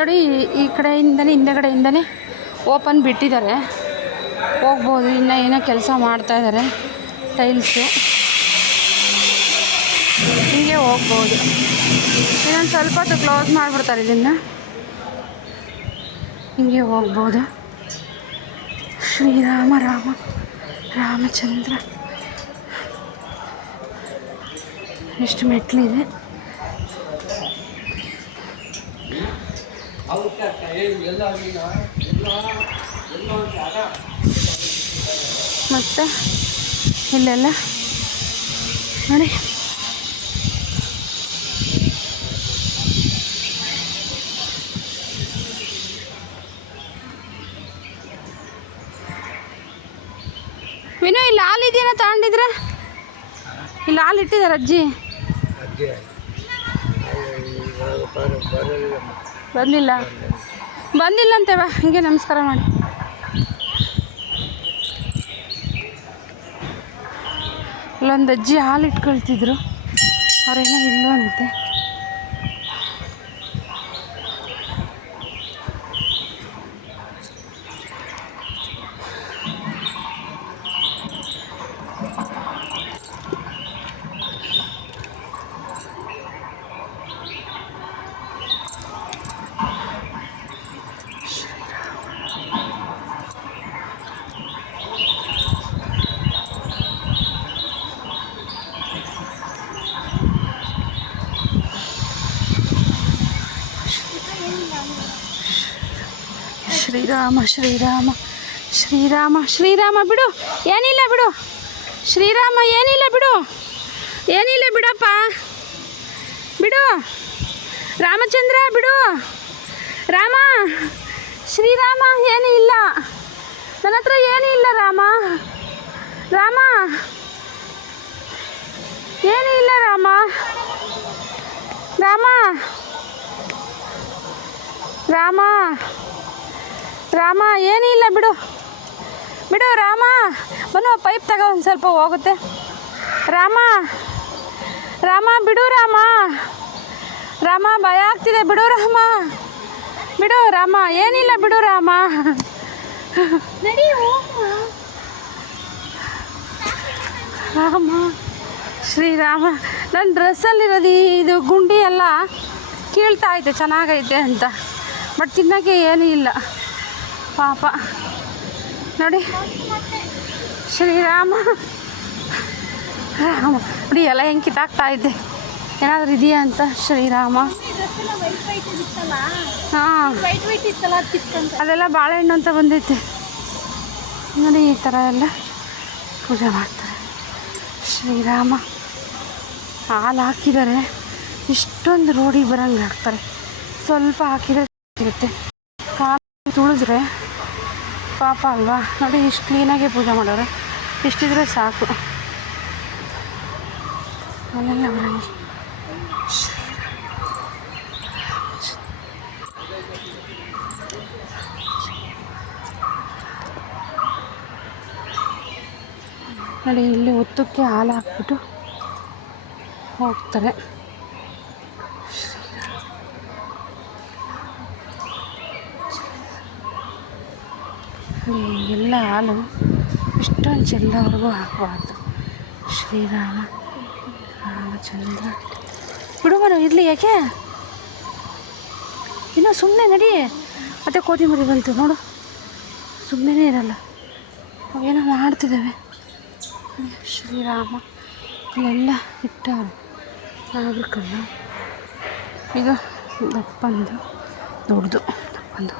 ನೋಡಿ ಈ ಕಡೆಯಿಂದನೇ ಹಿಂದೆಗಡೆಯಿಂದನೇ ಓಪನ್ ಬಿಟ್ಟಿದ್ದಾರೆ, ಹೋಗ್ಬೋದು. ಇನ್ನು ಏನೋ ಕೆಲಸ ಮಾಡ್ತಾಯಿದ್ದಾರೆ, ಟೈಲ್ಸು. ಹಿಂಗೆ ಹೋಗ್ಬೋದು. ಇನ್ನೊಂದು ಸ್ವಲ್ಪ ಹೊತ್ತು ಕ್ಲೋಸ್ ಮಾಡಿಬಿಡ್ತಾರೆ ಇದನ್ನು, ಹಿಂಗೆ ಹೋಗ್ಬೋದು. ಶ್ರೀರಾಮ ರಾಮ ರಾಮಚಂದ್ರ. ಎಷ್ಟು ಮೆಟ್ಲಿದೆ. ಮತ್ತು ಇಲ್ಲೆಲ್ಲ ನೋಡಿ ವಿನೋ, ಇಲ್ಲಿ ಹಾಲು ಇದೆಯೇನೋ ತಗೊಂಡಿದ್ರೆ? ಇಲ್ಲಿ ಹಾಲು ಇಟ್ಟಿದ್ದಾರೆ ಅಜ್ಜಿ. ಬಂದಿಲ್ಲ ಅಂತೇವ. ಹಿಂಗೆ ನಮಸ್ಕಾರ ಮಾಡಿ. ಇಲ್ಲೊಂದು ಅಜ್ಜಿ ಹಾಲು ಇಟ್ಕೊಳ್ತಿದ್ರು, ಅವರೇನೋ ಇಲ್ಲೋ ಅಂತೆ. ಶ್ರೀರಾಮ ಶ್ರೀರಾಮ ಶ್ರೀರಾಮ ಶ್ರೀರಾಮ. ಬಿಡು, ಏನಿಲ್ಲ ಬಿಡು. ಶ್ರೀರಾಮ ಏನಿಲ್ಲ ಬಿಡು, ಏನಿಲ್ಲ ಬಿಡಪ್ಪ, ಬಿಡು. ರಾಮಚಂದ್ರ ಬಿಡು. ರಾಮ ಶ್ರೀರಾಮ ಏನೂ ಇಲ್ಲ, ನನ್ನ ಹತ್ರ ಏನೂ ಇಲ್ಲ. ರಾಮ ರಾಮ ಏನೂ ಇಲ್ಲ. ರಾಮ ರಾಮ ರಾಮ ರಾಮ ಏನೂ ಇಲ್ಲ, ಬಿಡು ಬಿಡು. ರಾಮ ಬನ್ನುವ, ಪೈಪ್ ತಗೋ, ಒಂದು ಸ್ವಲ್ಪ ಹೋಗುತ್ತೆ. ರಾಮ ರಾಮ ಬಿಡು. ರಾಮ ರಾಮ ಭಯ ಆಗ್ತಿದೆ, ಬಿಡು. ರಾಮ ಬಿಡು. ರಾಮ ಏನಿಲ್ಲ, ಬಿಡು. ರಾಮ ರಾಮ ಶ್ರೀರಾಮ. ನನ್ನ ಡ್ರೆಸ್ಸಲ್ಲಿರೋದು ಇದು ಗುಂಡಿ ಎಲ್ಲ ಕೀಳ್ತಾ ಐತೆ, ಚೆನ್ನಾಗೈತೆ ಅಂತ, ಬಟ್ ತಿನ್ನೋಕ್ಕೆ ಏನೂ ಇಲ್ಲ ಪಾಪ. ನೋಡಿ ಶ್ರೀರಾಮ ರಾಮ. ನೋಡಿ ಎಲ್ಲ ಹೆಂಗೆ ಕಿತ್ತಾಕ್ತಾ ಇದ್ದೆ, ಏನಾದರೂ ಇದೆಯಾ ಅಂತ. ಶ್ರೀರಾಮ. ಹಾಂ, ಅದೆಲ್ಲ ಬಾಳೆಹಣ್ಣು ಅಂತ ಬಂದೈತೆ ನೋಡಿ. ಈ ಥರ ಎಲ್ಲ ಪೂಜೆ ಮಾಡ್ತಾರೆ. ಶ್ರೀರಾಮ. ಹಾಲು ಹಾಕಿದ್ದಾರೆ, ಇಷ್ಟೊಂದು ರೋಡಿಗೆ ಬರೋಂಗೆ ಹಾಕ್ತಾರೆ. ಸ್ವಲ್ಪ ಹಾಕಿದರೆ ಇರುತ್ತೆ, ಕಾಲು ತುಳಿದ್ರೆ ಪಾಪ ಅಲ್ವಾ. ನೋಡಿ ಇಷ್ಟು ಕ್ಲೀನಾಗೆ ಪೂಜೆ ಮಾಡೋರು, ಇಷ್ಟಿದ್ರೆ ಸಾಕು. ಅಲ್ಲೆಲ್ಲ ಬರೋಂಗೆ. ನೋಡಿ ಇಲ್ಲಿ ಒತ್ತಕ್ಕೆ ಹಾಲು ಹಾಕ್ಬಿಟ್ಟು ಹೋಗ್ತಾರೆ. ಎಲ್ಲ ಹಾಲು ಇಷ್ಟೊಂದು ಚೆಲ್ಲೋವರೆಗೂ ಹಾಕಬಾರ್ದು. ಶ್ರೀರಾಮ ರಾಮಚಂದ್ರ. ಬಿಡು ಮರ ಇರಲಿ, ಯಾಕೆ ಇನ್ನೂ ಸುಮ್ಮನೆ ನಡಿ. ಮತ್ತು ಕೋತಿ ಮರಿ ಬಂತು ನೋಡು, ಸುಮ್ಮನೆ ಇರಲ್ಲ, ಅವೇನೋ ಮಾಡ್ತಿದ್ದಾವೆ. ಶ್ರೀರಾಮ. ಇಲ್ಲೆಲ್ಲ ಇಟ್ಟವ್ರು ನಾಗರಿಕಲ್ಲ. ಇದು ದಪ್ಪಂದು ದೊಡ್ಡದು, ದಪ್ಪಂದು.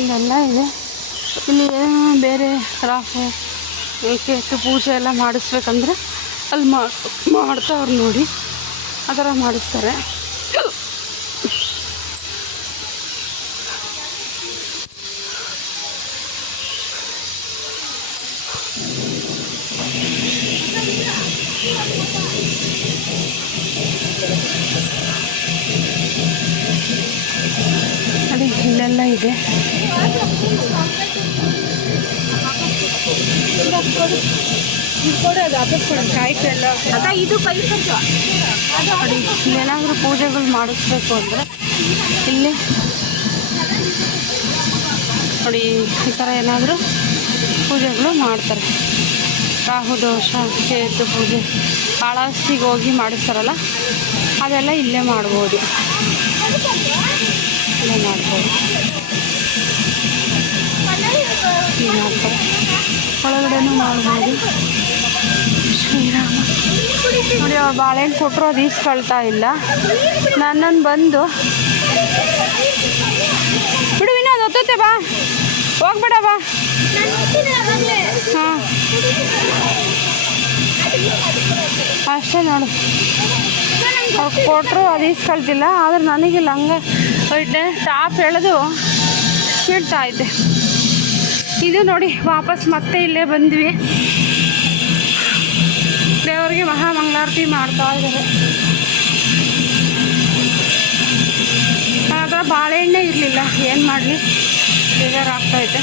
ಇಲ್ಲೆಲ್ಲ ಇದೆ. ಇಲ್ಲಿ ಬೇರೆ ರಾಹು ಕೇತು ಪೂಜೆ ಎಲ್ಲ ಮಾಡಿಸ್ಬೇಕಂದ್ರೆ ಅಲ್ಲಿ ಮಾಡ್ತಾವ್ರು ನೋಡಿ, ಆ ಥರ ಮಾಡಿಸ್ತಾರೆ. ಅದೇ ಇಲ್ಲೆಲ್ಲ ಇದೆ. ನೋಡಿ ಇಲ್ಲೇನಾದರೂ ಪೂಜೆಗಳು ಮಾಡಿಸ್ಬೇಕು ಅಂದರೆ ಇಲ್ಲಿ ನೋಡಿ ಈ ಥರ ಏನಾದರೂ ಪೂಜೆಗಳು ಮಾಡ್ತಾರೆ. ರಾಹು ದೋಷ, ಕೇತು ಪೂಜೆ, ಕಾಳಹಸ್ತಿಗೆ ಹೋಗಿ ಮಾಡಿಸ್ತಾರಲ್ಲ ಅದೆಲ್ಲ ಇಲ್ಲೇ ಮಾಡ್ಬೋದು. ಇಲ್ಲೇ ಮಾಡ್ಬೋದು, ಇಲ್ಲಿ ಮಾಡ್ತಾರೆ. ಒಳಗಡೆನೂ ಮಾಡ್ಬೋದು. ಶ್ರೀರಾಮ ನೋಡಿ, ಅವ್ರು ಬಾಳೆಹಣ್ಣು ಕೊಟ್ಟರು ಅದು ಈಸ್ಕೊಳ್ತಾ ಇಲ್ಲ. ನನ್ನನ್ನು ಬಂದು ಬಿಡು ವಿನೋದ್, ಹೊತ್ತುತ್ತೆ ಬಾ, ಹೋಗ್ಬೇಡ ಬಾ. ಹಾಂ ಅಷ್ಟೇ ನೋಡು, ಅವ್ರು ಕೊಟ್ಟರು ಅದು ಈಸ್ಕೊಳ್ತಿಲ್ಲ. ಆದ್ರೆ ನನಗೆ ಲಂಗ ಹೊಟ್ಟೆ ಟಾಪ್ ಎಳೆದು ಕೀಳ್ತಾ ಐತೆ. ಇದು ನೋಡಿ ವಾಪಸ್ ಮತ್ತೆ ಇಲ್ಲೇ ಬಂದ್ವಿ. ದೇವರಿಗೆ ಮಹಾಮಂಗಳಾರತಿ ಮಾಡ್ತಾ ಇದ್ದಾರೆ. ನನ್ನ ಹತ್ರ ಬಾಳೆಹಣ್ಣೆ ಇರಲಿಲ್ಲ, ಏನು ಮಾಡಲಿ, ಬೇಜಾರಾಗ್ತೈತೆ.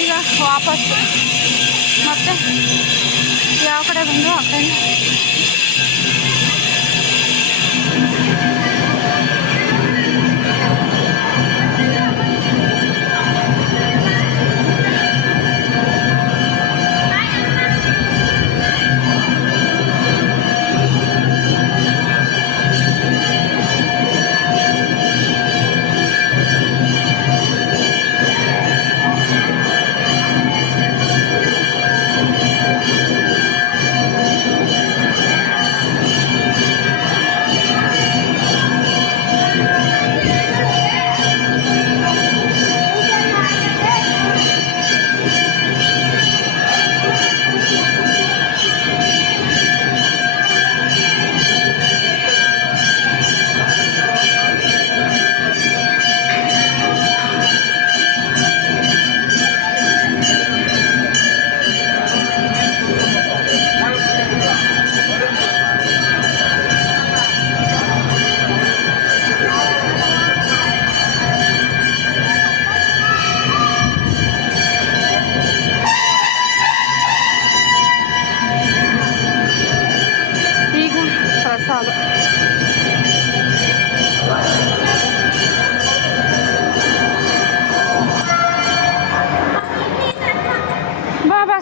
ಈಗ ವಾಪಸ್ ಮತ್ತೆ ಯಾವ ಕಡೆ ಬಂದು ಆ ಕಡೆ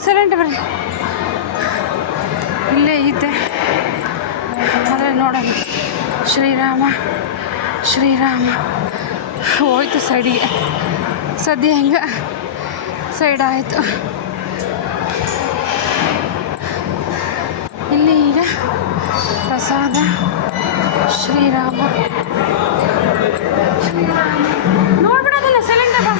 ಸೈಲೆಂಟ್ ಬರ್ರಿ. ಇಲ್ಲೇ ಐತೆ ಆದರೆ ನೋಡೋಣ. ಶ್ರೀರಾಮ ಶ್ರೀರಾಮ ಹೋಯ್ತು ಸೈಡಿಗೆ, ಸದ್ಯ ಹಿಂಗೆ ಸೈಡ್ ಆಯಿತು. ಇಲ್ಲಿ ಈಗ ಪ್ರಸಾದ ಶ್ರೀರಾಮ ನೋಡ್ಬಿಡೋದನ್ನ ಸೈಲೆಂಟ್ ಬಾ.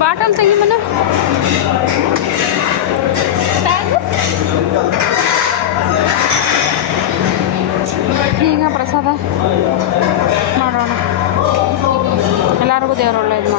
ಬಾಟಲ್ ತೆಗಿ ಮನು. ಈಗ ಪ್ರಸಾದ ಮಾಡೋಣ. ಎಲ್ಲರಿಗೂ ದೇವ್ರು ಒಳ್ಳೇದು ಮಾಡಿ.